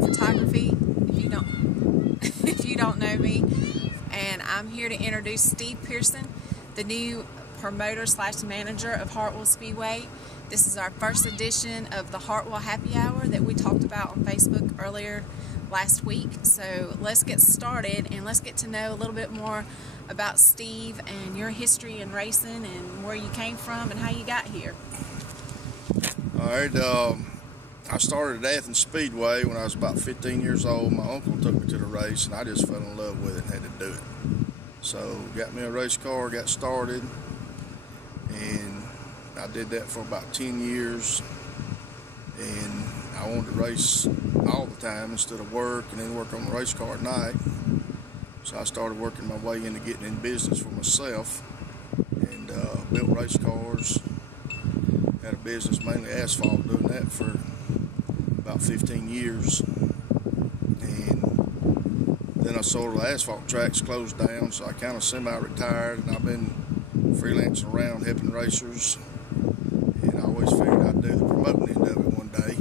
Art Photography, if you don't know me, and I'm here to introduce Steve Pearson, the new promoter / manager of Hartwell Speedway. This is our first edition of the Hartwell Happy Hour that we talked about on Facebook earlier last week. So let's get started and let's get to know a little bit more about Steve and your history in racing and where you came from and how you got here. All right, I started at Athens Speedway when I was about 15 years old. My uncle took me to the race and I just fell in love with it and had to do it. So got me a race car, got started, and I did that for about 10 years. And I wanted to race all the time instead of work and then work on the race car at night. So I started working my way into getting in business for myself and built race cars. Had a business, mainly asphalt, doing that for about 15 years. And then I sold the asphalt tracks, closed down, so I kind of semi-retired, and I've been freelancing around helping racers. And I always figured I'd do the promoting end of it one day.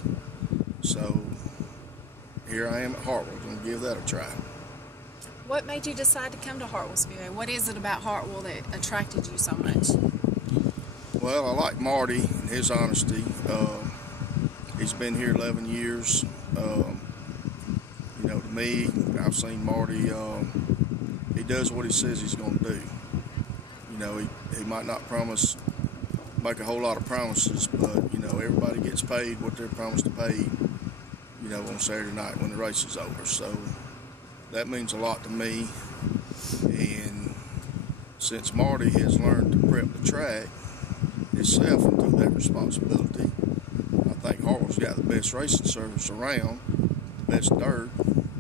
So here I am at Hartwell, going to give that a try. What made you decide to come to Hartwell Speedway? What is it about Hartwell that attracted you so much? Well, I like Marty and his honesty. He's been here 11 years. To me, I've seen Marty, he does what he says he's going to do. He might not make a whole lot of promises, but, everybody gets paid what they're promised to pay, on Saturday night when the race is over. So that means a lot to me. And since Marty has learned to prep the track itself and took that responsibility, I think Hartwell's got the best racing service around, the best dirt,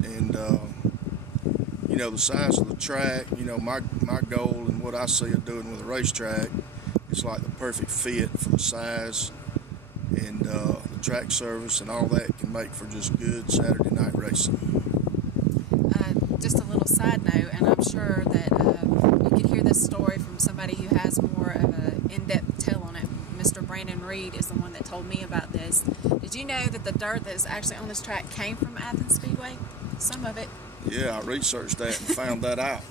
and the size of the track. My goal and what I see it doing with a racetrack, it's like the perfect fit for the size and the track service and all that can make for just good Saturday night racing. Just a little side note, and I'm sure that you could hear this story from somebody who has more of an in-depth tell on it. Mr. Brandon Reed is the one that told me about this. Did you know that the dirt that is actually on this track came from Athens Speedway? Some of it. Yeah, I researched that and found that out.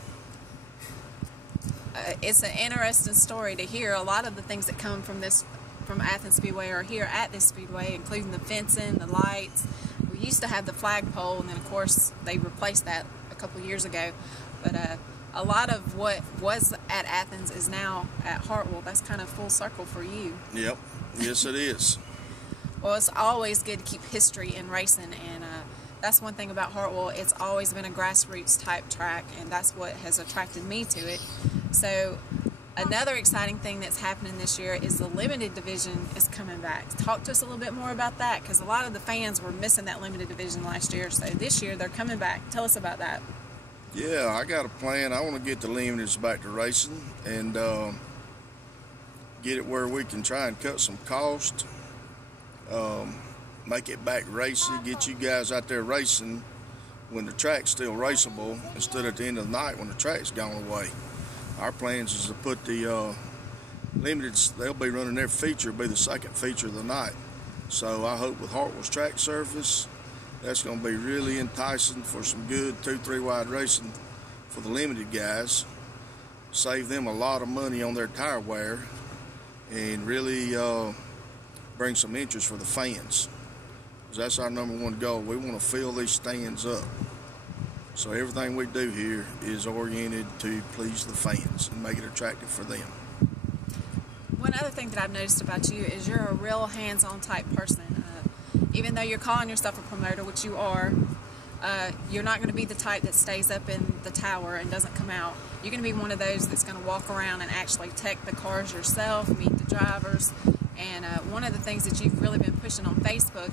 It's an interesting story to hear. A lot of the things that come from Athens Speedway are here at this speedway, including the fencing, the lights. We used to have the flagpole, and then of course they replaced that a couple years ago. But a lot of what was at Athens is now at Hartwell. That's kind of full circle for you. Yep. Yes, it is. Well, it's always good to keep history in racing, and that's one thing about Hartwell. It's always been a grassroots type track, and that's what has attracted me to it. So another exciting thing that's happening this year is the limited division is coming back. Talk to us a little bit more about that, because a lot of the fans were missing that limited division last year. So this year they're coming back. Tell us about that. Yeah, I got a plan. I want to get the limiteds back to racing and get it where we can try and cut some cost, make it back racy, get you guys out there racing when the track's still raceable instead of at the end of the night when the track's gone away. Our plans is to put the limiteds, they'll be running their feature, be the second feature of the night. So I hope with Hartwell's track surface, that's going to be really enticing for some good 2-3 wide racing for the limited guys. Save them a lot of money on their tire wear and really bring some interest for the fans. Because that's our #1 goal. We want to fill these stands up. So everything we do here is oriented to please the fans and make it attractive for them. One other thing that I've noticed about you is you're a real hands-on type person. Even though you're calling yourself a promoter, which you are, you're not going to be the type that stays up in the tower and doesn't come out. You're going to be one of those that's going to walk around and actually tech the cars yourself, meet the drivers. And one of the things that you've really been pushing on Facebook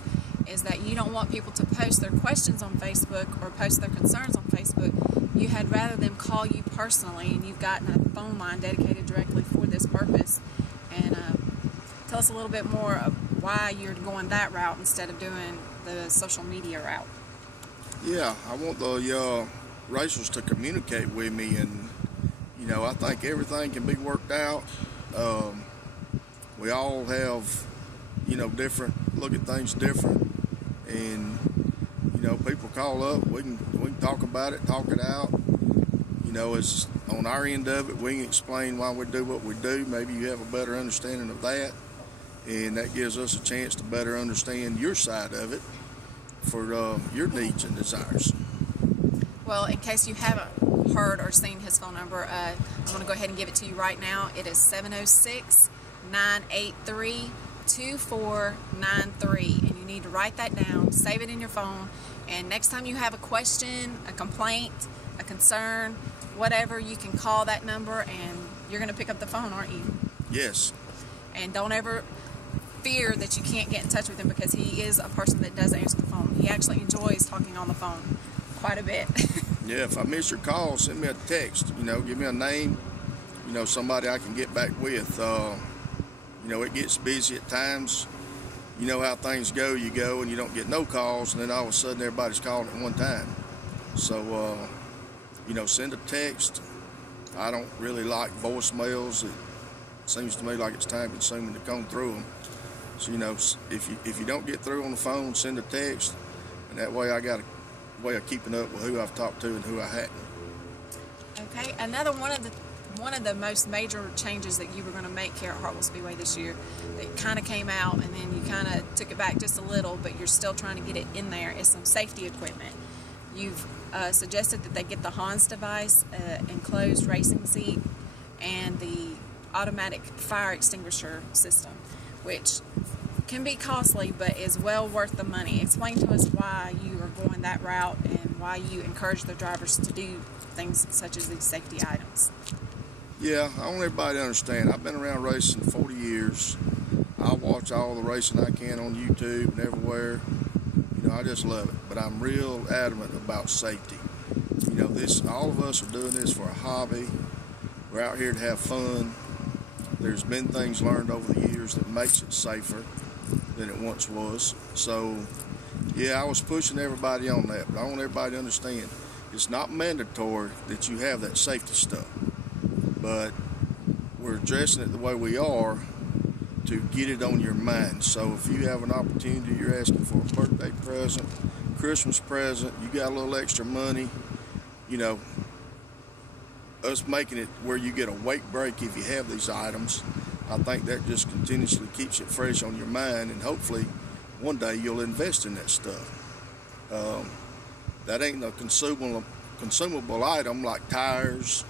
is that you don't want people to post their questions on Facebook or post their concerns on Facebook. You had rather them call you personally, and you've gotten a phone line dedicated directly for this purpose. And tell us a little bit more of why you're going that route instead of doing the social media route. Yeah, I want the racers to communicate with me, and I think everything can be worked out. We all have, different, look at things different, and people call up. We can talk about it, talk it out. You know, it's on our end of it. We can explain why we do what we do. Maybe you have a better understanding of that, and that gives us a chance to better understand your side of it for your needs and desires. Well, in case you haven't heard or seen his phone number, I'm going to go ahead and give it to you right now. It is 706-983-2493, and you need to write that down, save it in your phone, and next time you have a question, a complaint, a concern, whatever, you can call that number, and you're going to pick up the phone, aren't you? Yes. And don't ever fear that you can't get in touch with him, because he is a person that does answer the phone. He actually enjoys talking on the phone quite a bit. Yeah, if I miss your call, send me a text. You know, give me a name. You know, somebody I can get back with. You know, it gets busy at times. You know how things go. You go and you don't get no calls, and then all of a sudden everybody's calling at one time. So, you know, send a text. I don't really like voicemails. It seems to me like it's time consuming to comb through them. So, you know, if you don't get through on the phone, send a text, and that way I got a way of keeping up with who I've talked to and who I hadn't. Okay, another one of the most major changes that you were going to make here at Hartwell Speedway this year, that kind of came out and then you kind of took it back just a little, but you're still trying to get it in there, is some safety equipment. You've suggested that they get the Hans device, enclosed racing seat, and the automatic fire extinguisher system, which can be costly but is well worth the money. Explain to us why you are going that route and why you encourage the drivers to do things such as these safety items. Yeah, I want everybody to understand, I've been around racing 40 years. I watch all the racing I can on YouTube and everywhere. You know, I just love it. But I'm real adamant about safety. You know, all of us are doing this for a hobby. We're out here to have fun. There's been things learned over the years that makes it safer than it once was. So, yeah, I was pushing everybody on that. But I want everybody to understand, it's not mandatory that you have that safety stuff. But we're addressing it the way we are to get it on your mind. So if you have an opportunity, you're asking for a birthday present, Christmas present, you got a little extra money, you know, us making it where you get a weight break if you have these items, I think that just continuously keeps it fresh on your mind, and hopefully one day you'll invest in that stuff. That ain't a consumable item like tires,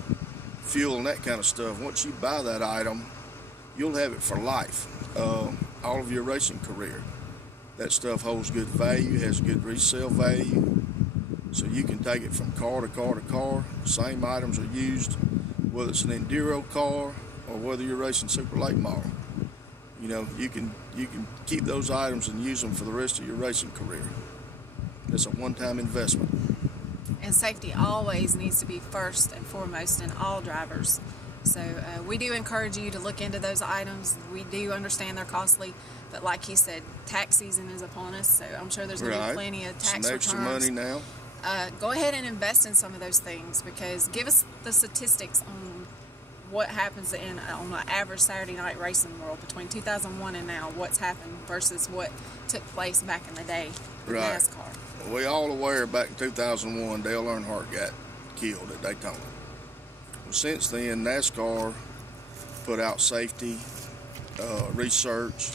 fuel, and that kind of stuff. Once you buy that item, you'll have it for life, all of your racing career. That stuff holds good value, has good resale value, so you can take it from car to car to car. The same items are used, whether it's an enduro car or whether you're racing super late model. You know, you can keep those items and use them for the rest of your racing career. It's a one-time investment. And safety always needs to be first and foremost in all drivers. So we do encourage you to look into those items. We do understand they're costly, but like he said, tax season is upon us, so I'm sure there's going to be plenty of tax returns. Some extra money now. Go ahead and invest in some of those things, because give us the statistics on what happens on an average Saturday night racing world between 2001 and now. What's happened versus what took place back in the day in NASCAR. We all aware back in 2001, Dale Earnhardt got killed at Daytona. Well, since then, NASCAR put out safety research,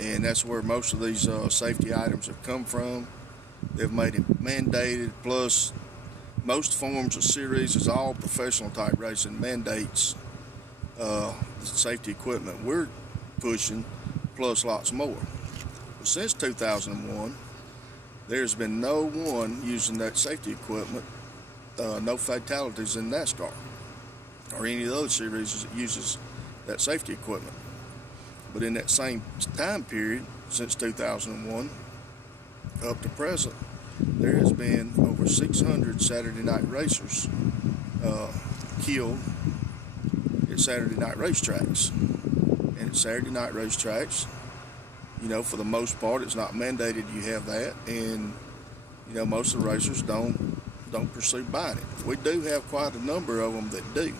and that's where most of these safety items have come from. They've made it mandated, plus most forms of series, is all professional type racing, mandates safety equipment we're pushing, plus lots more. But since 2001, there's been no one using that safety equipment, no fatalities in NASCAR or any of the other series that uses that safety equipment. But in that same time period, since 2001 up to present, there has been over 600 Saturday night racers killed at Saturday night racetracks. And at Saturday night racetracks, you know, for the most part, it's not mandated you have that, and you know, most of the racers don't pursue buying it. We do have quite a number of them that do,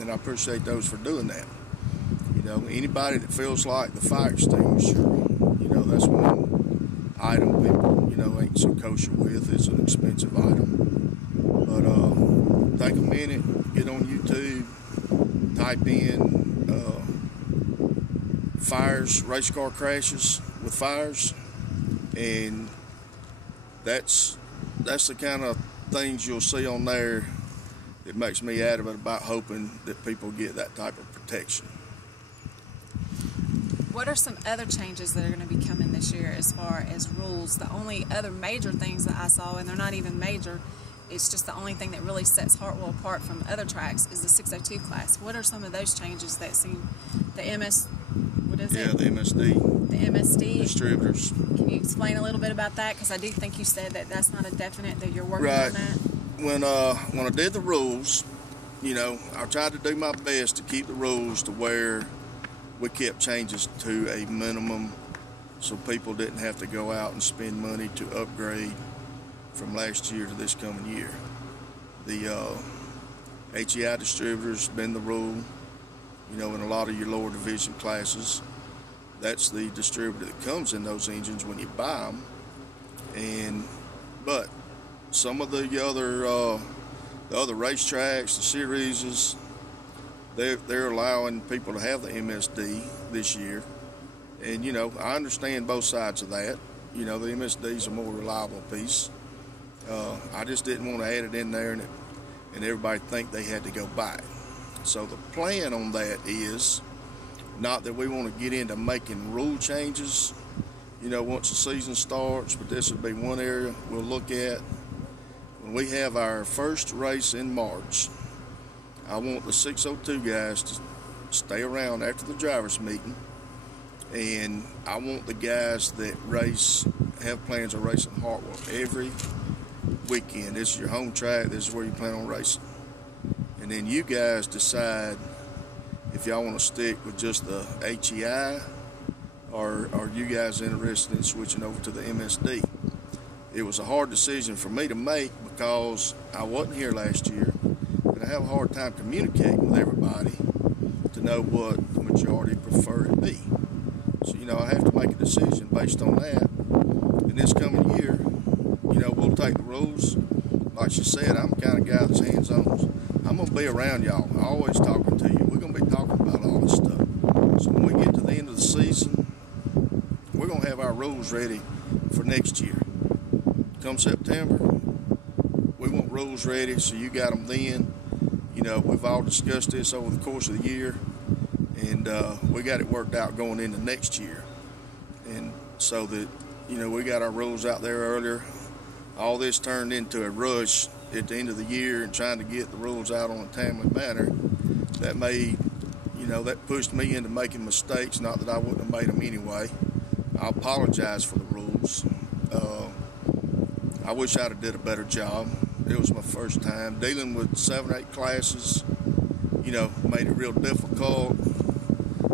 and I appreciate those for doing that. You know, anybody that feels like the fire extinguisher, you know, that's one item people, you ain't so kosher with. It's an expensive item. But take a minute, get on YouTube, type in fires, race car crashes with fires, and that's the kind of things you'll see on there. It makes me adamant about hoping that people get that type of protection. What are some other changes that are going to be coming this year as far as rules? The only other major things that I saw, and they're not even major, it's just the only thing that really sets Hartwell apart from other tracks is the 602 class. What are some of those changes that seem the The MSD. The MSD. Distributors. Can you explain a little bit about that? Because I do think you said that that's not a definite, that you're working on that. When I did the rules, I tried to do my best to keep the rules to where we kept changes to a minimum so people didn't have to go out and spend money to upgrade from last year to this coming year. The HEI distributors been the rule, in a lot of your lower division classes. That's the distributor that comes in those engines when you buy them. But some of the other racetracks, the series, they're allowing people to have the MSD this year. And, I understand both sides of that. The MSD is a more reliable piece. I just didn't want to add it in there and everybody think they had to go buy it. So the plan on that is not that we want to get into making rule changes, once the season starts, but this would be one area we'll look at. When we have our first race in March, I want the 602 guys to stay around after the drivers' meeting, and I want the guys that have plans of racing Hartwell every weekend. This is your home track. This is where you plan on racing. And then you guys decide if y'all want to stick with just the HEI or are you guys interested in switching over to the MSD. It was a hard decision for me to make because I wasn't here last year, and I have a hard time communicating with everybody to know what the majority prefer it be. So, I have to make a decision based on that. And this coming year, we'll take the rules. Like she said, I'm the kind of guy that's hands-on. I'm going to be around y'all, always talking to you. We're going to be talking about all this stuff. So when we get to the end of the season, we're going to have our rules ready for next year. Come September, we want rules ready, so you got them then. We've all discussed this over the course of the year, and we got it worked out going into next year. And so that, we got our rules out there earlier. All this turned into a rush at the end of the year and trying to get the rules out on a timely manner. That made, that pushed me into making mistakes, not that I wouldn't have made them anyway. I apologize for the rules. I wish I'd have did a better job. It was my first time. Dealing with 7 or 8 classes, made it real difficult.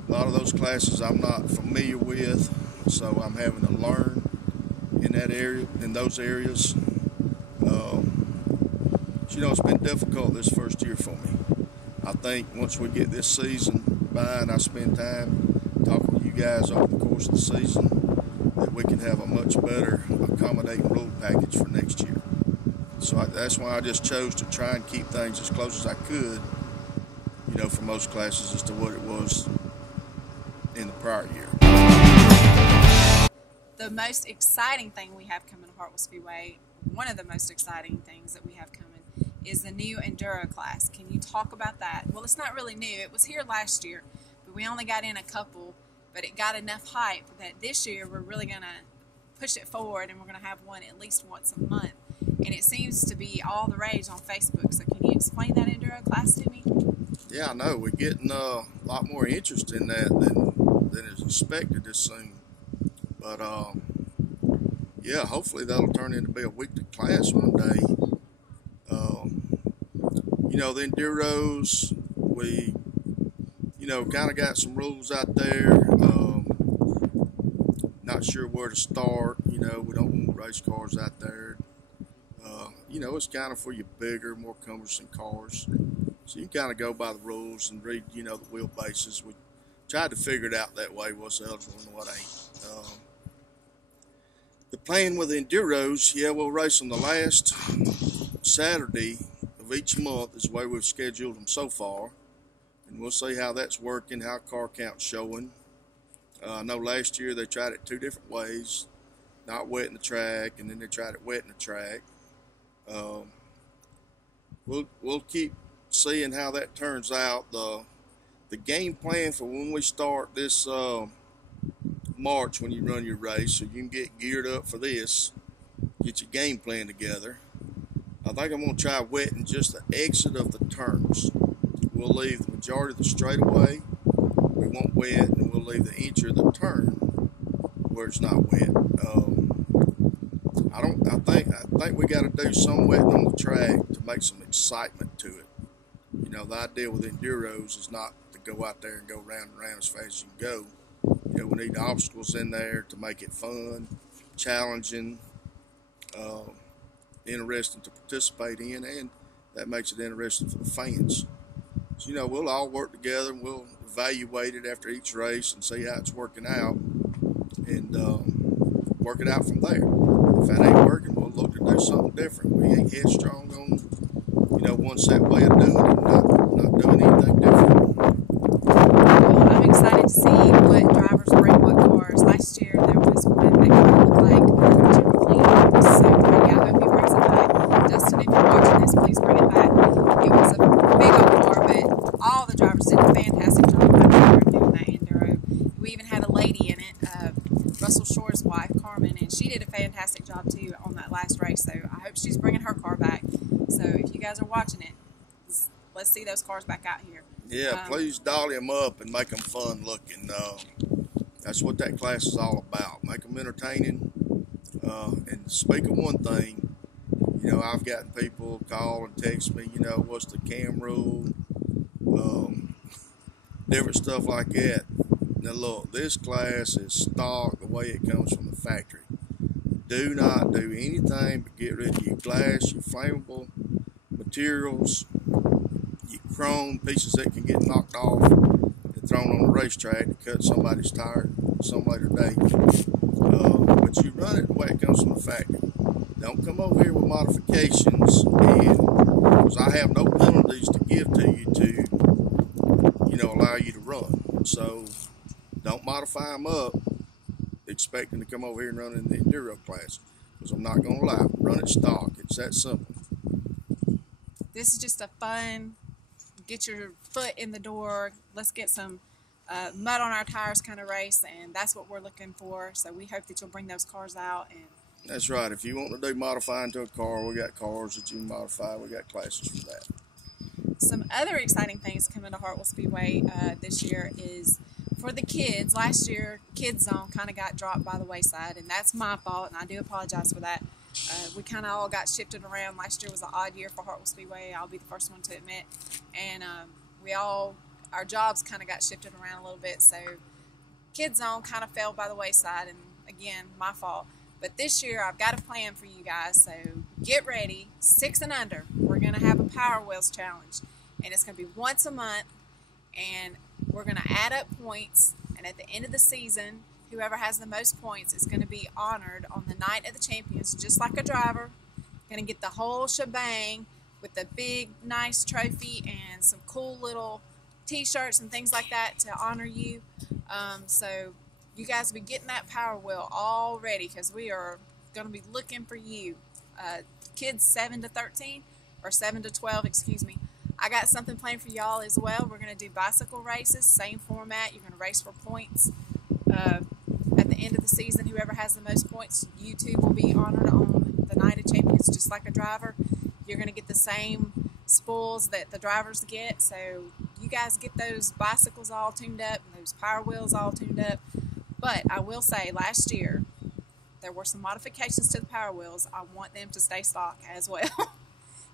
A lot of those classes I'm not familiar with, so I'm having to learn in those areas. It's been difficult this first year for me. I think once we get this season by and I spend time talking with you guys over the course of the season, that we can have a much better accommodating rule package for next year. So that's why I just chose to try and keep things as close as I could, for most classes as to what it was in the prior year. The most exciting thing we have coming to Hartwell Speedway, one of the most exciting things that we have coming, is the new Enduro class. Can you talk about that? Well, it's not really new. It was here last year, but we only got in a couple, but it got enough hype that this year we're really going to push it forward, and we're going to have one at least once a month. And it seems to be all the rage on Facebook. So can you explain that Enduro class to me? Yeah, I know. We're getting a lot more interest in that than is expected this soon. But, yeah, hopefully that'll turn into be a weekly class one day. The Enduros, we, kind of got some rules out there. Not sure where to start. We don't want race cars out there. It's kind of for your bigger, more cumbersome cars. So you can kind of go by the rules and read, the wheelbases. We tried to figure it out that way, what's eligible and what ain't. The plan with the Enduros, yeah, we'll race them the last Saturday of each month is the way we've scheduled them so far. And we'll see how that's working, how car count's showing. I know last year they tried it 2 different ways, not wetting the track, and then they tried it wetting the track. We'll keep seeing how that turns out. The game plan for when we start this March, when you run your race, so you can get geared up for this, get your game plan together. I think I'm going to try wetting just the exit of the turns. We'll leave the majority of the straightaway. We won't wet, and we'll leave the entry of the turn where it's not wet. I think we got to do some wetting on the track to make some excitement to it. You know, the idea with enduros is not to go out there and go round and round as fast as you can go. You know, we need obstacles in there to make it fun, challenging, interesting to participate in, and that makes it interesting for the fans. So, you know, we'll all work together and we'll evaluate it after each race and see how it's working out, and work it out from there. If that ain't working, we'll look to do something different. We ain't headstrong on, you know, one set way of doing it, not doing anything different. Well, I'm excited to see what drivers bring what cars. Last year there was one that kind of looked like Jim Lee. It was so pretty. I hope he brings it back. Dustin, if you're watching this, please bring it back. It was a big old car, but all the drivers did a fantastic job doing that enduro. We even had a lady in it, Russell Shore's wife, Carmen, and she did a fantastic job too on that last race. So I hope she's bringing her car back. So if you guys are watching it, let's see those cars back out here. Yeah, please dolly them up and make them fun looking. That's what that class is all about. Make them entertaining. And speak of one thing, you know, I've gotten people call and text me, you know, what's the cam rule, different stuff like that. Now look, this class is stock the way it comes from the factory. Do not do anything but get rid of your glass, your flammable materials, your chrome pieces that can get knocked off and thrown on the racetrack to cut somebody's tire some later day. But you run it the way it comes from the factory. Don't come over here with modifications, and because I have no penalties to give to you to, you know, allow you to run. So don't modify them up expecting to come over here and run in the enduro class, because I'm not going to allow it. Run it stock. It's that simple. This is just a fun, get your foot in the door, let's get some mud on our tires kind of race, and that's what we're looking for. So we hope that you'll bring those cars out. And that's right. If you want to do modifying to a car, we got cars that you can modify. We got classes for that. Some other exciting things coming to Hartwell Speedway this year is for the kids. Last year, Kids Zone kind of got dropped by the wayside, and that's my fault, and I do apologize for that. We kind of all got shifted around. Last year was an odd year for Hartwell Speedway. I'll be the first one to admit. And our jobs kind of got shifted around a little bit. So Kids Zone kind of fell by the wayside, and again, my fault. But this year, I've got a plan for you guys. So get ready, 6 and under. We're going to have a Power Wheels Challenge, and it's going to be once a month, and we're going to add up points, and at the end of the season, whoever has the most points is going to be honored on the night of the champions, just like a driver. Going to get the whole shebang with a big, nice trophy and some cool little t-shirts and things like that to honor you. So you guys will be getting that Power Wheel all ready, because we are going to be looking for you. Kids 7 to 13, or 7 to 12, excuse me. I got something planned for y'all as well. We're going to do bicycle races, same format. You're going to race for points. At the end of the season, whoever has the most points, you two will be honored on the night of champions, just like a driver. You're going to get the same spoils that the drivers get. So you guys get those bicycles all tuned up and those Power Wheels all tuned up. But I will say, last year, there were some modifications to the Power Wheels. I want them to stay stock as well.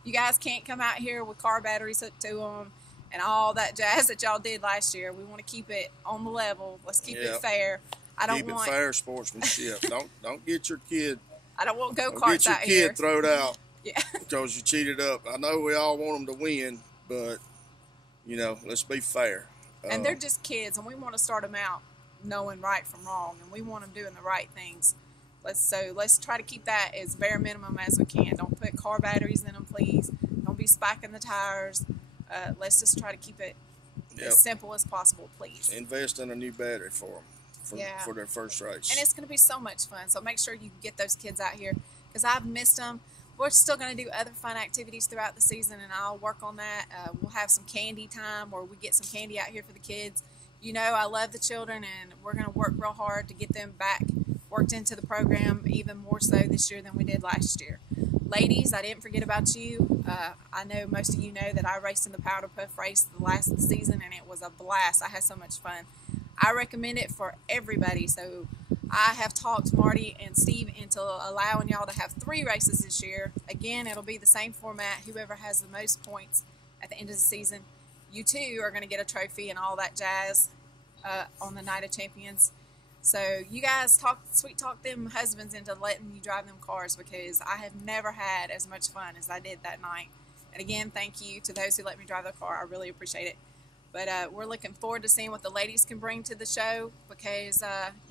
You guys can't come out here with car batteries hooked to them and all that jazz that y'all did last year. We want to keep it on the level. Let's keep it fair. Keep it fair sportsmanship. don't get your kid. I don't want go-karts out here. Get your kid thrown out. Yeah. Because you cheated up. I know we all want them to win, but you know, let's be fair. And they're just kids, and we want to start them out knowing right from wrong, and we want them doing the right things. Let's try to keep that as bare minimum as we can. Don't put car batteries in them, please. Don't be spiking the tires. Let's just try to keep it as simple as possible, please. Invest in a new battery for them for their first race. And it's going to be so much fun. So make sure you get those kids out here, because I've missed them. We're still going to do other fun activities throughout the season, and I'll work on that. We'll have some candy time where we get some candy out here for the kids. You know, I love the children, and we're going to work real hard to get them back worked into the program even more so this year than we did last year. Ladies, I didn't forget about you. I know most of you know that I raced in the Powder Puff race the last season, and it was a blast. I had so much fun. I recommend it for everybody. So I have talked Marty and Steve into allowing y'all to have 3 races this year. Again, it'll be the same format. Whoever has the most points at the end of the season, you too are going to get a trophy and all that jazz on the Night of Champions. So you guys sweet talk them husbands into letting you drive them cars, because I have never had as much fun as I did that night. And again, thank you to those who let me drive their car. I really appreciate it. But we're looking forward to seeing what the ladies can bring to the show, because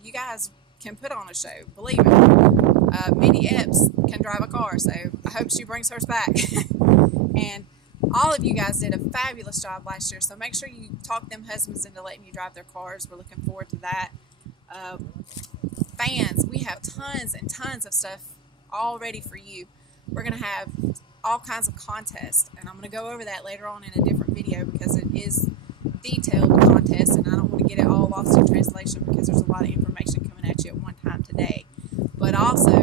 you guys can put on a show. Believe it. Minnie Epps can drive a car, so I hope she brings hers back. And all of you guys did a fabulous job last year, so make sure you talk them husbands into letting you drive their cars. We're looking forward to that. Fans, we have tons and tons of stuff all ready for you. We're going to have all kinds of contests, and I'm going to go over that later on in a different video, because it is detailed contest, and I don't want to get it all lost in translation, because there's a lot of information coming at you at one time today. But also,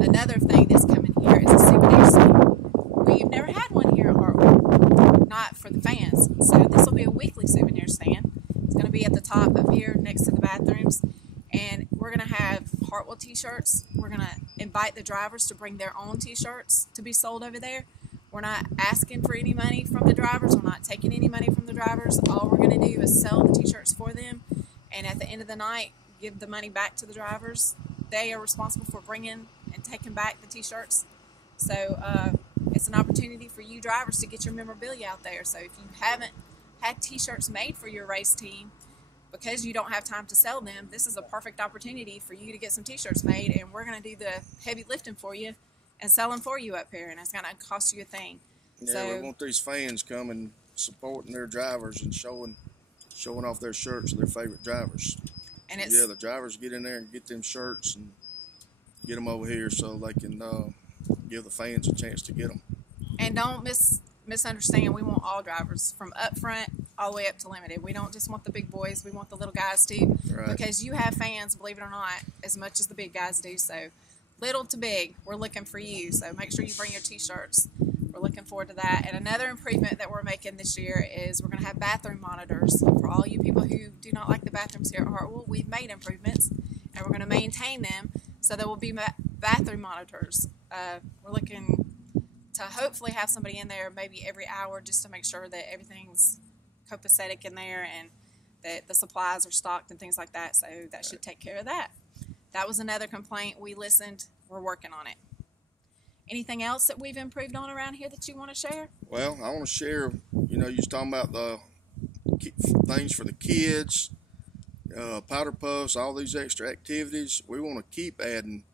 another thing that's coming here is a souvenir stand. We've never had one here at Hartwell, not for the fans. So this will be a weekly souvenir stand. It's going to be at the top of here next to the bathrooms, and we're going to have Hartwell t-shirts. We're going to invite the drivers to bring their own t-shirts to be sold over there. We're not asking for any money from the drivers. We're not taking any money from the drivers. All we're going to do is sell the t-shirts for them, and at the end of the night, give the money back to the drivers. They are responsible for bringing and taking back the t-shirts. So it's an opportunity for you drivers to get your memorabilia out there. So if you haven't had t-shirts made for your race team because you don't have time to sell them, this is a perfect opportunity for you to get some t-shirts made, and we're going to do the heavy lifting for you and sell them for you up here, and it's going to cost you a thing. Yeah, so, we want these fans coming, supporting their drivers and showing off their shirts of their favorite drivers. And it's, yeah, the drivers get in there and get them shirts and get them over here so they can give the fans a chance to get them. And don't misunderstand, we want all drivers from up front all the way up to limited. We don't just want the big boys, we want the little guys too. Right. Because you have fans, believe it or not, as much as the big guys do. So little to big, we're looking for you. So make sure you bring your t-shirts. We're looking forward to that. And another improvement that we're making this year is we're going to have bathroom monitors. For all you people who do not like the bathrooms here at Hartwell, we've made improvements, and we're going to maintain them. So there will be bathroom monitors. We're looking to hopefully have somebody in there maybe every hour, just to make sure that everything's copacetic in there and that the supplies are stocked and things like that. So that should take care of that. That was another complaint. We listened. We're working on it. Anything else that we've improved on around here that you want to share? Well, I want to share, you was talking about the things for the kids, powder puffs, all these extra activities. We want to keep adding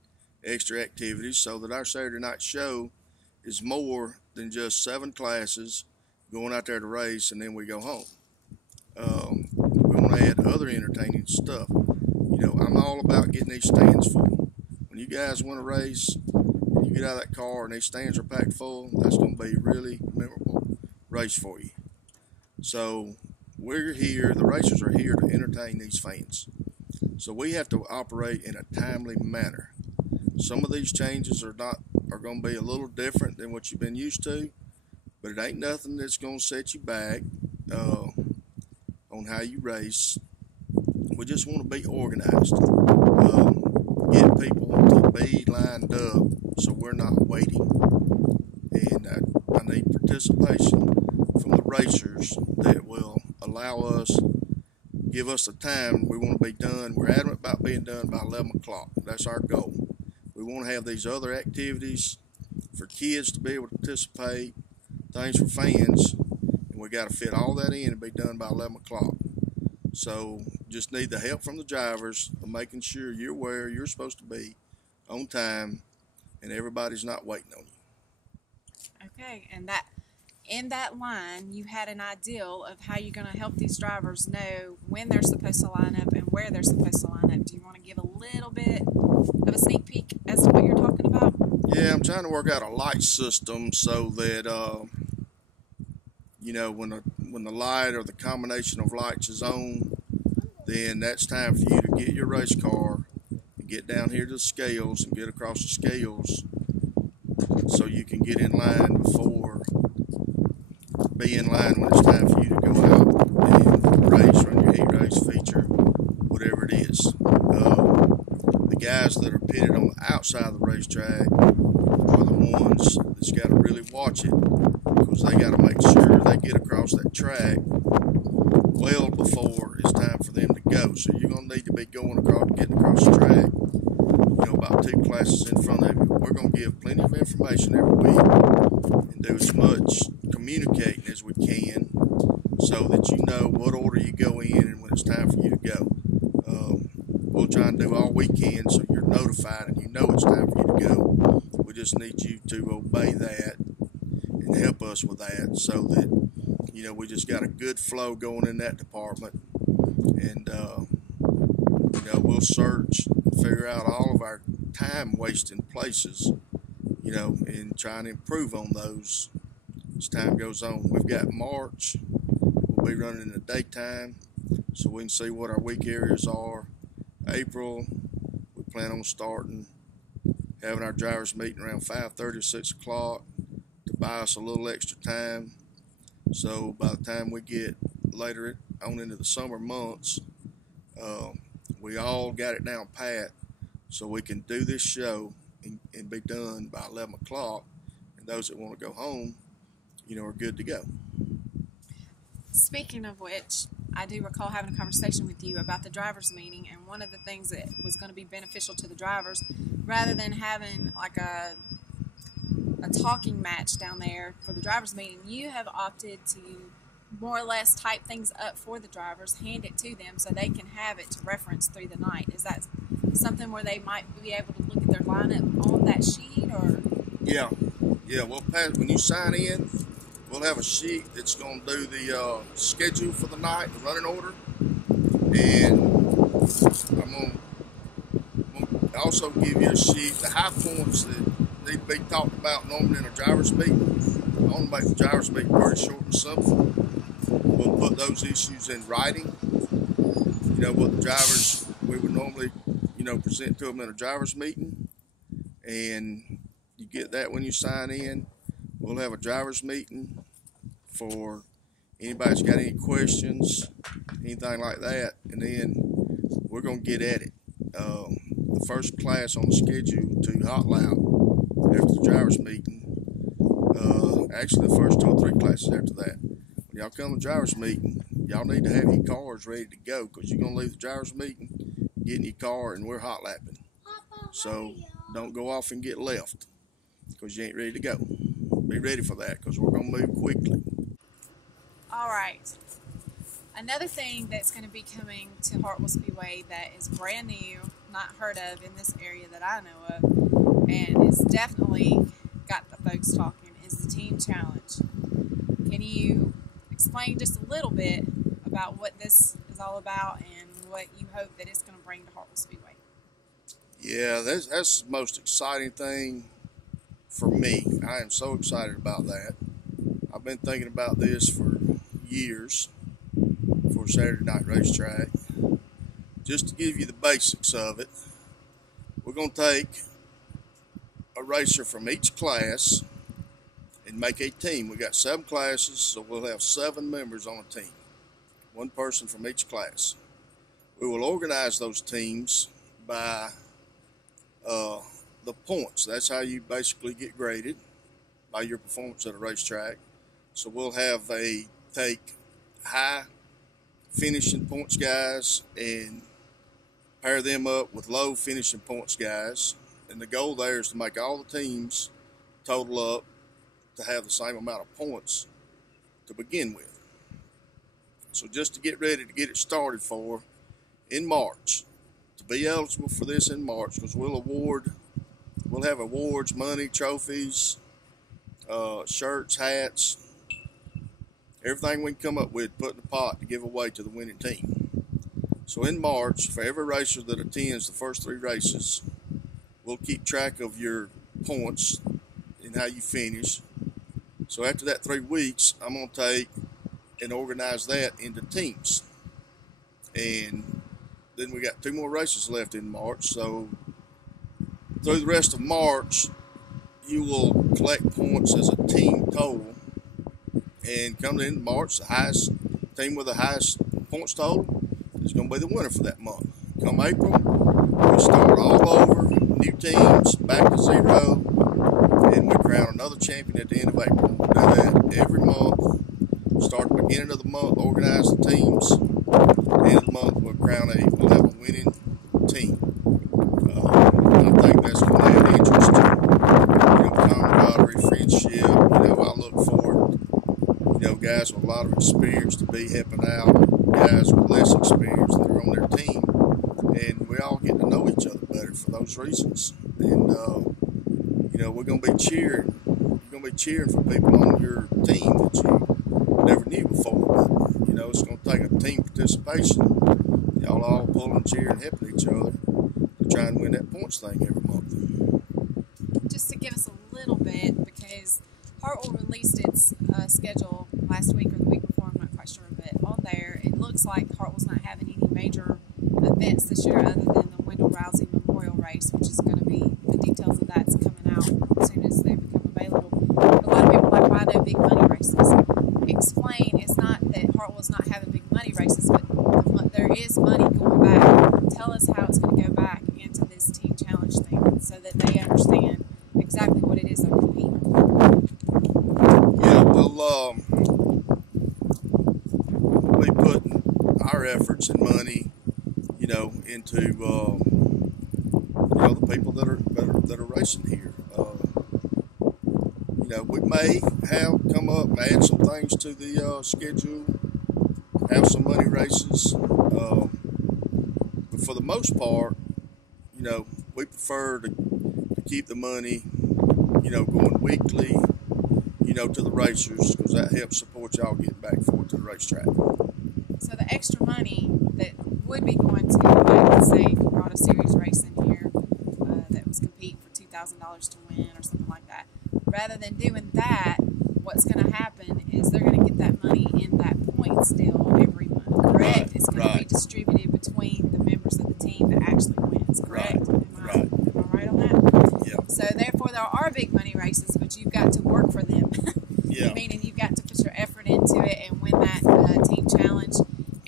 extra activities so that our Saturday night show is more than just 7 classes going out there to race and then we go home. We want to add other entertaining stuff. I'm all about getting these stands full. When you guys want to race, and you get out of that car and these stands are packed full, that's going to be a really memorable race for you. So we're here, the racers are here to entertain these fans. So we have to operate in a timely manner. Some of these changes are going to be a little different than what you've been used to, but it ain't nothing that's going to set you back on how you race. We just want to be organized, get people to be lined up so we're not waiting. And I need participation from the racers that will allow us, give us the time we want to be done. We're adamant about being done by 11 o'clock. That's our goal. We want to have these other activities for kids to be able to participate, things for fans, and we got to fit all that in and be done by 11 o'clock. So just need the help from the drivers of making sure you're where you're supposed to be on time, and everybody's not waiting on you. Okay, and that in that line, you had an ideal of how you're going to help these drivers know when they're supposed to line up and where they're supposed to line up. Do you want to give a little bit of a sneak peek as to what you're talking about? Yeah, I'm trying to work out a light system so that when the light or the combination of lights is on, then that's time for you to get your race car and get down here to the scales and get across the scales so you can get in line be in line when it's time for you to go out and race, run your heat race, feature, whatever it is. The guys that are pitted on the outside of the racetrack are the ones that's got to really watch it, because they got to make sure they get across that track well before it's time for them to go. So you're going to need to be getting across the track, about 2 classes in front of you. We're going to give plenty of information every week and do as much communicating as we can so that you know what order you go in and when it's time for you to go. We'll try and do all we can so you're notified and you know it's time for you to go. We just need you to obey that and help us with that so that, we just got a good flow going in that department. And, we'll search and figure out all of our time wasting places, and try and improve on those as time goes on. We've got March. We'll be running in the daytime so we can see what our weak areas are. April, we plan on having our drivers meeting around 5:30 or 6 o'clock to buy us a little extra time. So by the time we get later on into the summer months, we all got it down pat so we can do this show and be done by 11 o'clock. And those that want to go home, are good to go. Speaking of which, I do recall having a conversation with you about the drivers' meeting, and one of the things that was going to be beneficial to the drivers, rather than having like a talking match down there for the drivers' meeting, you have opted to more or less type things up for the drivers, hand it to them so they can have it to reference through the night. Is that something where they might be able to look at their lineup on that sheet? Or Yeah. Well, when you sign in, we'll have a sheet that's going to do the schedule for the night, the running order, and I'm going to also give you a sheet, the high points that need to be talked about normally in a driver's meeting. I want to make the driver's meeting pretty short and simple. We'll put those issues in writing. What the drivers, we would normally, present to them in a driver's meeting. And you get that when you sign in. We'll have a driver's meeting for anybody that's got any questions, anything like that. And then we're going to get at it. The first class on the schedule to hot lap after the driver's meeting, actually the first 2 or 3 classes after that. When y'all come to the driver's meeting, y'all need to have your cars ready to go, because you're going to leave the driver's meeting, get in your car, and we're hot lapping. So don't go off and get left because you ain't ready to go. Be ready for that, because we're going to move quickly. All right. Another thing that's going to be coming to Hartwell Speedway that is brand new, not heard of in this area that I know of, and it's definitely got the folks talking, is the Team Challenge. Can you explain just a little bit about what this is all about and what you hope that it's going to bring to Hartwell Speedway? Yeah, that's the most exciting thing for me. I am so excited about that. I've been thinking about this for years for Saturday Night Racetrack. Just to give you the basics of it, we're going to take a racer from each class and make a team. We got 7 classes, so we'll have 7 members on a team, 1 person from each class. We will organize those teams by the points. That's how you basically get graded, by your performance at a racetrack. So we'll take high finishing points guys and pair them up with low finishing points guys. And the goal there is to make all the teams total up to have the same amount of points to begin with. So just to get ready to get it started for in March, to be eligible for this in March, because we'll award we'll have awards, money, trophies, shirts, hats, everything we can come up with, put in the pot to give away to the winning team. So in March, for every racer that attends the first 3 races, we'll keep track of your points and how you finish. So after that 3 weeks, I'm going to take and organize that into teams. And then we got 2 more races left in March. So through the rest of March, you will collect points as a team total. And coming in March, the highest team with the highest points total is going to be the winner for that month. Come April, we start all over, new teams, back to 0, and we crown another champion at the end of April. We do that every month. Start at the beginning of the month, organize the teams. At the end of the month, we'll have a winning team. I think that's going to add interest to camaraderie, friendship. I look forward, guys with a lot of experience to be helping out guys with less experience that are on their team, and we all get to know each other better for those reasons. And we're going to be cheering. You're going to be cheering for people on your team that you never knew before. But it's going to take a team participation. Y'all all pulling, cheering, helping each other to try and win that points thing every month. Just to give us a little bit, because Hartwell released its schedule last week or the week before, I'm not quite sure, but on there it looks like Hartwell's not having any major events this year other than the Wendell Rousey Memorial Race, which is going to be, the details of that's coming out as soon as they become available. But a lot of people are like, why no big money races? Explain, it's not that Hartwell's not having big money races, but there is money going back. Tell us how it's going to go back into this team challenge thing so that they understand exactly what it is they're competing for. Yeah, well, we'll be putting our efforts and money, into the people that are racing here. We may have come up and add some things to the schedule, have some money races, but for the most part, we prefer to keep the money, going weekly, to the racers, because that helps support y'all getting back and forth to the racetrack. So the extra money that would be going to, let's say, if you brought a series race in here that was competing for $2,000 to win or something like that, rather than doing that, what's going to happen is they're going to get that money in that points deal every month, correct? Right, it's going to be distributed between the members of the team that actually wins, correct? Am I right on that? Yeah. So therefore there are big money races, but you've got to work for them. Yeah. Meaning you've got to put your effort into it and win that team challenge,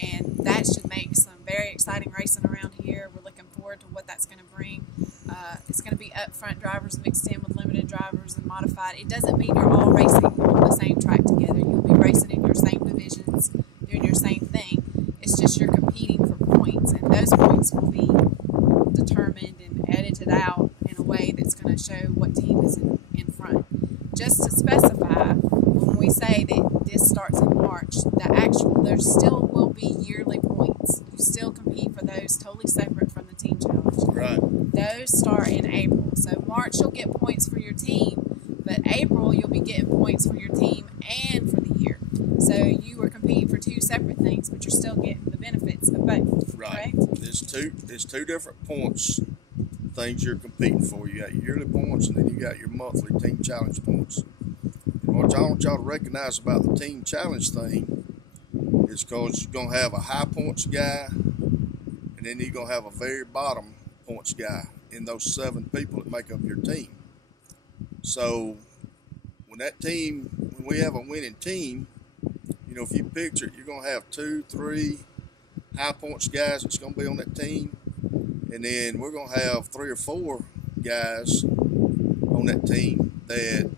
and that should make some very exciting racing around here. We're looking forward to what that's going to bring. It's going to be upfront drivers mixed in with limited drivers and modified. It doesn't mean you're all racing on the same track together. You'll be racing in your same divisions, doing your same thing. It's just you're competing for points, and those points will be determined and edited out in a way that's going to show what team is in front. Just to specify, when we say that this starts in March, there still will be yearly points. You still compete for those totally separate from the team challenge. Right. Those start in April. So March you'll get points for your team, but April you'll be getting points for your team and for the year. So you were competing for 2 separate things, but you're still getting the benefits of both. Right. Correct? There's two different points things you're competing for. You got your yearly points, and then you got your monthly team challenge points. And what I want y'all to recognize about the team challenge thing is because you're going to have a high points guy, and then you're going to have a very bottom points guy in those 7 people that make up your team. So when we have a winning team, if you picture it, you're going to have 2, 3 high points guys that's going to be on that team. And then we're going to have 3 or 4 guys on that team that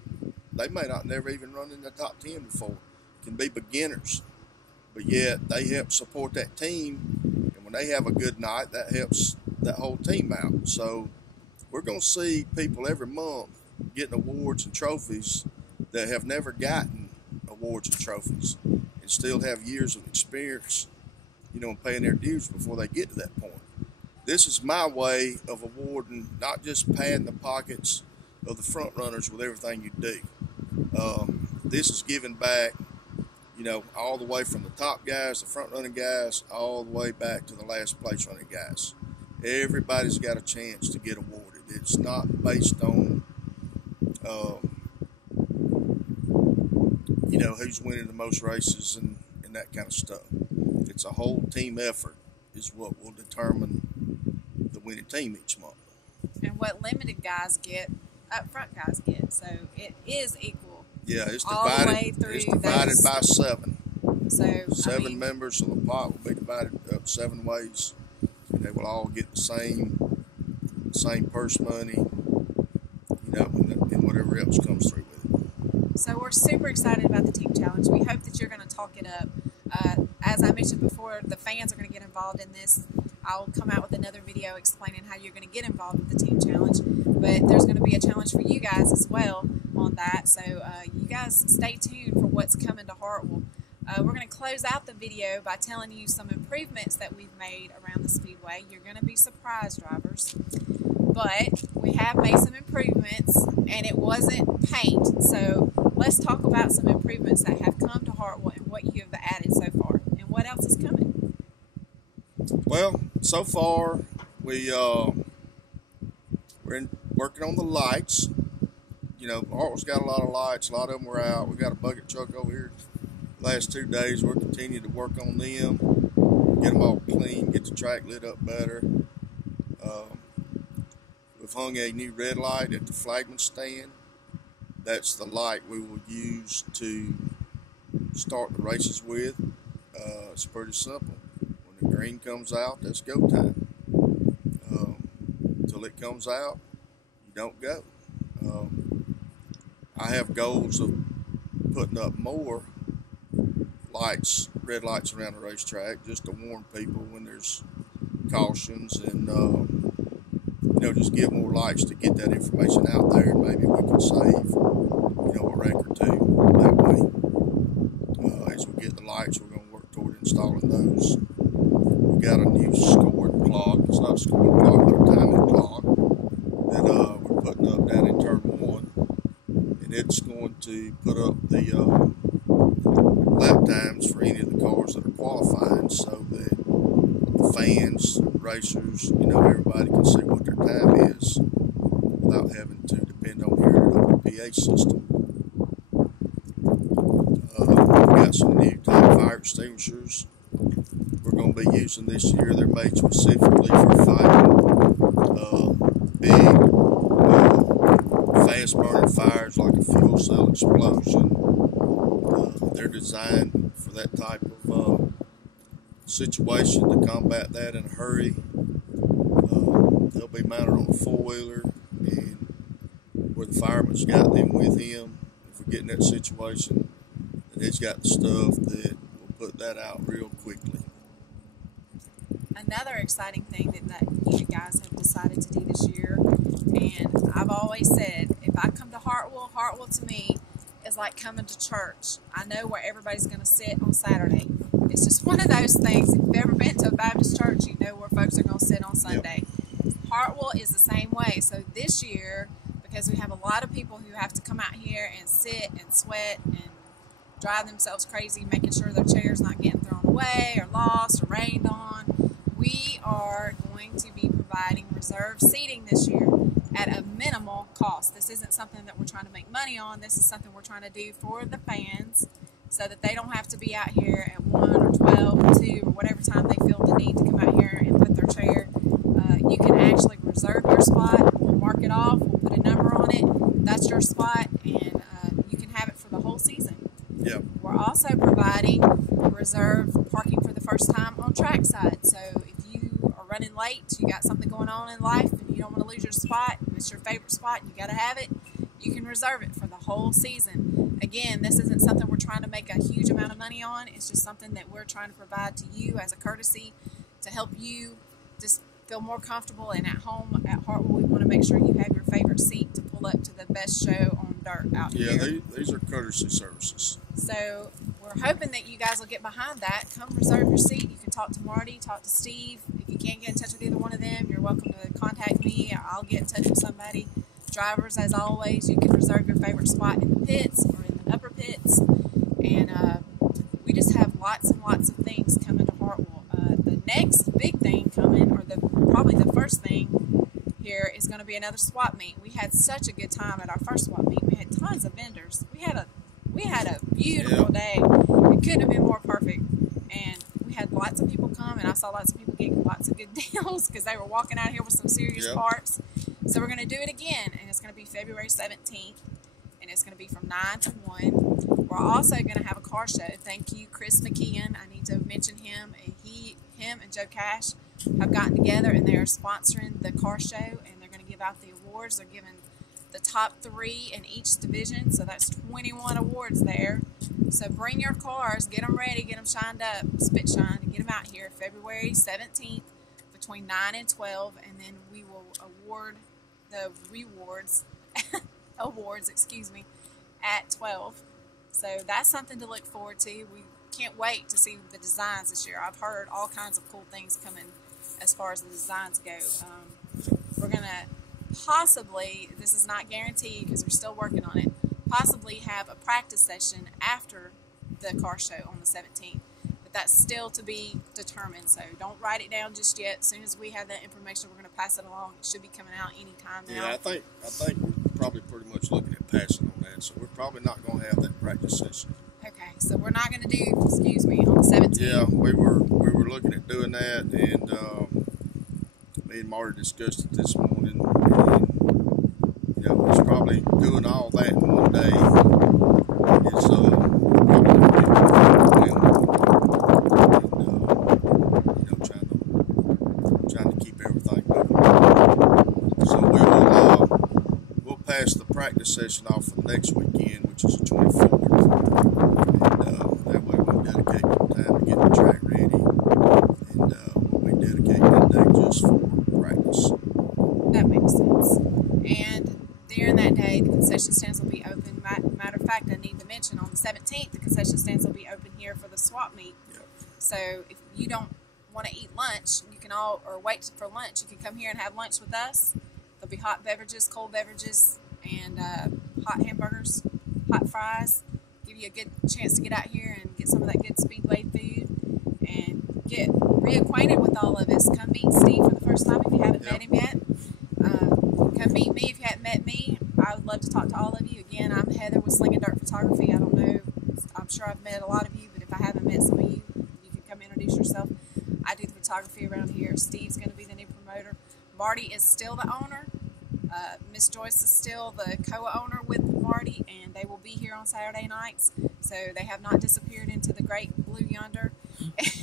they may not never even run in the top 10 before. Can be beginners, but yet they help support that team. And when they have a good night, that helps that whole team out. So we're going to see people every month getting awards and trophies that have never gotten awards and trophies and still have years of experience, and paying their dues before they get to that point. This is my way of awarding, not just padding the pockets of the front runners with everything you do. This is giving back, you know, all the way from the top guys, the front running guys, all the way back to the last place running guys. Everybody's got a chance to get awarded. It's not based on, you know, who's winning the most races and that kind of stuff. It's a whole team effort is what will determine the winning team each month. And what limited guys get, up front guys get. So it is equal. Yeah, it's all divided. The way through it's divided by 7. So seven members, so the pot will be divided up 7 ways, and they will all get the same purse money, you know, and whatever else comes through with it. So we're super excited about the team challenge. We hope that you're going to talk it up. As I mentioned before, the fans are going to get involved in this. I'll come out with another video explaining how you're going to get involved with the team challenge, but there's going to be a challenge for you guys as well on that. So you guys stay tuned for what's coming to Hartwell. We're going to close out the video by telling you some improvements that we've made around the Speedway. You're going to be surprised, drivers. But we have made some improvements, and it wasn't paint. So let's talk about some improvements that have come to Hartwell and what you have added so far, and what else is coming. Well, so far we're working on the lights. You know, Hartwell's got a lot of lights. A lot of them were out. We got a bucket truck over here. Last 2 days, we're continuing to work on them, get them all clean, get the track lit up better. We've hung a new red light at the flagman stand. That's the light we will use to start the races with. It's pretty simple. When the green comes out, that's go time. Until it comes out, you don't go. I have goals of putting up more lights, red lights around the racetrack, just to warn people when there's cautions, and you know, just give more lights to get that information out there. Maybe we can save, you know, a wreck or 2 that way. As we get the lights, we're going to work toward installing those. We've got a new scoring clock. It's not a scoring clock, but a timing clock that we're putting up down in turn 1, and it's going to put up the lap times for any of the cars that are qualifying, so that the fans, racers, you know, everybody can see what their time is without having to depend on hearing it over the PA system. We've got some new type fire extinguishers we're going to be using this year. They're made specifically for fighting big, fast-burning fires like a fuel cell explosion. They're designed for that type of situation, to combat that in a hurry. They'll be mounted on a 4-wheeler, and where the fireman's got them with him, if we get in that situation, then he's got the stuff that will put that out real quickly. Another exciting thing that you guys have decided to do this year, and I've always said, if I come to Hartwell, Hartwell to me is like coming to church. I know where everybody's going to sit on Saturday. It's just one of those things. If you've ever been to a Baptist church, you know where folks are going to sit on Sunday. Yep. Hartwell is the same way. So this year, because we have a lot of people who have to come out here and sit and sweat and drive themselves crazy, making sure their chair's not getting thrown away or lost or rained on, we are going to be providing reserved seating this year at a minimal cost. This isn't something that we're trying to make money on. This is something we're trying to do for the fans, so that they don't have to be out here at 1 or 12 or 2 or whatever time they feel the need to come out here and put their chair. You can actually reserve your spot. We'll mark it off. We'll put a number on it. That's your spot, and you can have it for the whole season. Yep. We're also providing reserved parking for the first time on trackside. So if you are running late, you got something going on in life, and you don't want to lose your spot, and it's your favorite spot, and you got to have it, you can reserve it for the whole season. Again, this isn't something we're trying to make a huge amount of money on. It's just something that we're trying to provide to you as a courtesy to help you just feel more comfortable and at home at Hartwell. We want to make sure you have your favorite seat to pull up to the best show on dirt out here. Yeah, these are courtesy services. So we're hoping that you guys will get behind that. Come reserve your seat. You can talk to Marty, talk to Steve. If you can't get in touch with either one of them, you're welcome to contact me. I'll get in touch with somebody. Drivers, as always, you can reserve your favorite spot in the pits or in the upper pits. And we just have lots and lots of things coming to Hartwell. The next big thing coming, or probably the first thing here, is going to be another swap meet. We had such a good time at our first swap meet. We had tons of vendors. We had a beautiful day. It couldn't have been more perfect. And we had lots of people come, and I saw lots of people getting lots of good deals because they were walking out here with some serious parts. So we're going to do it again, and it's going to be February 17th, and it's going to be from 9 to 1. We're also going to have a car show. Thank you, Chris McKeon. I need to mention him. Him and Joe Cash have gotten together, and they are sponsoring the car show, and they're going to give out the awards. They're giving the top 3 in each division, so that's 21 awards there. So bring your cars, get them ready, get them shined up, spit shine, and get them out here February 17th between 9 and 12, and then we will award the awards, at 12. So that's something to look forward to. We can't wait to see the designs this year. I've heard all kinds of cool things coming as far as the designs go. We're going to possibly, this is not guaranteed because we're still working on it, possibly have a practice session after the car show on the 17th. But that's still to be determined, so don't write it down just yet. As soon as we have that information, we're going to pass it along. It should be coming out anytime now. Yeah, I think we're probably pretty much looking at passing on that, so we're probably not going to have that practice session. Okay, so we're not going to do, on the 17th. Yeah, we were looking at doing that, and me and Marty discussed it this morning, and it's probably doing all that in one day. It's trying to keep everything moving. So we'll pass the practice session off for the next weekend, which is the 24th. That way we'll dedicate some time to get the track ready, and we'll be dedicating that day just for practice. That makes sense. And during that day, the concession stands will be open. Matter of fact, I need to mention on the 17th, the concession stands will be open here for the swap meet. Yep. So if you don't want to eat lunch, you can wait for lunch. You can come here and have lunch with us. There'll be hot beverages, cold beverages, and hot hamburgers, hot fries. Give you a good chance to get out here and get some of that good Speedway food and get reacquainted with all of us. Come meet Steve for the first time if you haven't met him yet. Come meet me if you haven't met me. I would love to talk to all of you. Again, I'm Heather with Slinging Dirt Photography. I don't know, I'm sure I've met a lot of you, but if I haven't met some of you, you can come introduce yourself. I do the photography around here. Steve's going to be the new promoter. Marty is still the owner. Miss Joyce is still the co-owner with Marty, and they will be here on Saturday nights. So they have not disappeared into the great blue yonder.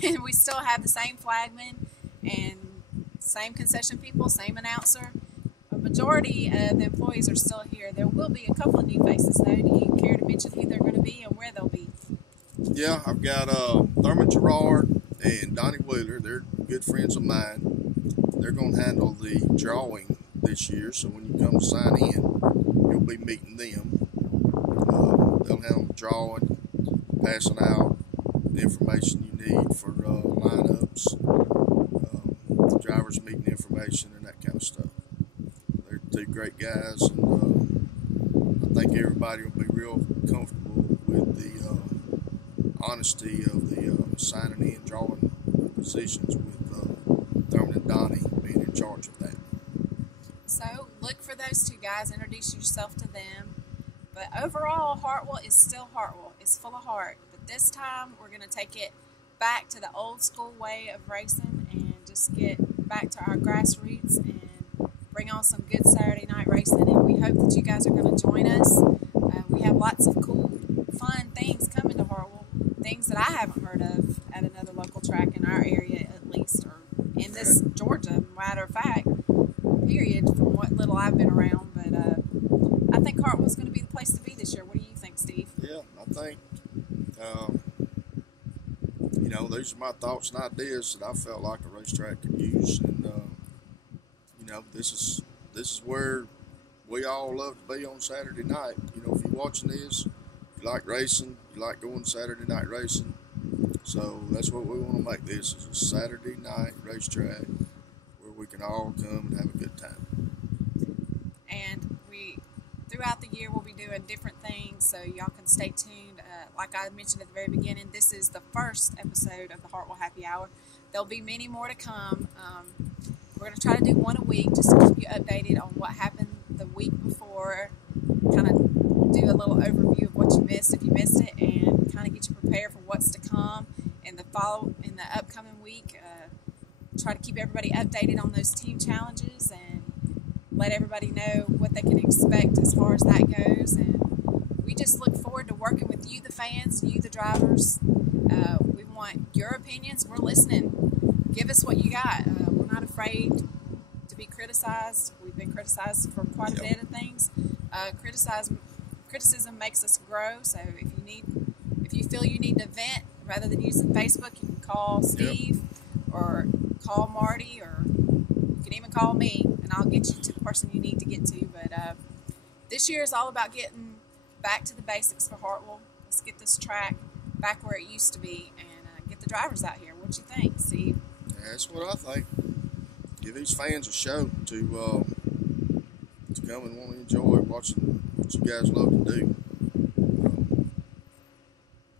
And we still have the same flagman and same concession people, same announcer. A majority of the employees are still here. There will be a couple of new faces, though. Do you care to mention who they're going to be and where they'll be? Yeah, I've got Thurman Gerard and Donnie Wheeler. They're good friends of mine. They're going to handle the drawing this year, so when you come to sign in, you'll be meeting them. They'll handle the drawing, passing out the information you need for lineups, drivers meeting information, and that kind of stuff. They're two great guys, and I think everybody will be real comfortable with the honesty of the signing in, drawing positions with Thurman and Donnie being in charge of that. So look for those two guys, introduce yourself to them. But overall, Hartwell is still Hartwell. It's full of heart. But this time, we're going to take it back to the old school way of racing and just get back to our grassroots and bring on some good Saturday night racing. And we hope that you guys are going to join us. We have lots of cool, fun things coming to Hartwell. Things that I haven't heard of at another local track in our area, at least, or in this Georgia, matter of fact, period, from what little I've been around. But I think Hartwell's going to be the place to be this year. What do you think, Steve? Yeah, I think, these are my thoughts and ideas that I felt like a racetrack could use. And, this is where we all love to be on Saturday night. If you're watching this, you like racing, you like going Saturday night racing. So that's what we want to make this, is a Saturday night racetrack where we can all come and have a good time. And we throughout the year we'll be doing different things, so y'all can stay tuned. Like I mentioned at the very beginning, this is the first episode of the Hartwell Happy Hour. There'll be many more to come. We're going to try to do one a week just to keep you updated on what happened the week before, kind of do a little overview of what you missed if you missed it, and kind of get you prepared for what's to come in the upcoming week. Try to keep everybody updated on those team challenges and let everybody know what they can expect as far as that goes. And we just look forward to working with you, the fans, you, the drivers. We want your opinions. We're listening. Give us what you got. We're not afraid to be criticized. We've been criticized for quite a bit of things. Criticism makes us grow. So if you feel you need to vent rather than using Facebook, you can call Steve or call Marty, or you can even call me, and I'll get you to the person you need to get to. But this year is all about getting back to the basics for Hartwell. Let's get this track back where it used to be and get the drivers out here. What you think, Steve? Yeah, that's what I think. Give these fans a show to come and want to enjoy watching what you guys love to do.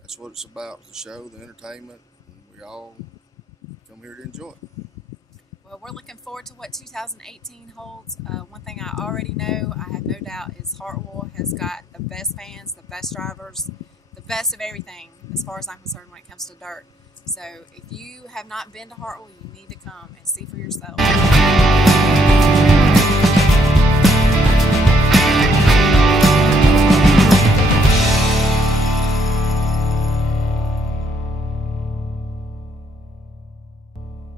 That's what it's about, the show, the entertainment, and we all come here to enjoy it. Well, we're looking forward to what 2018 holds. One thing I already know, I have no doubt, is Hartwell has got the best fans, the best drivers, the best of everything as far as I'm concerned when it comes to dirt. So if you have not been to Hartwell, you need to come and see for yourself.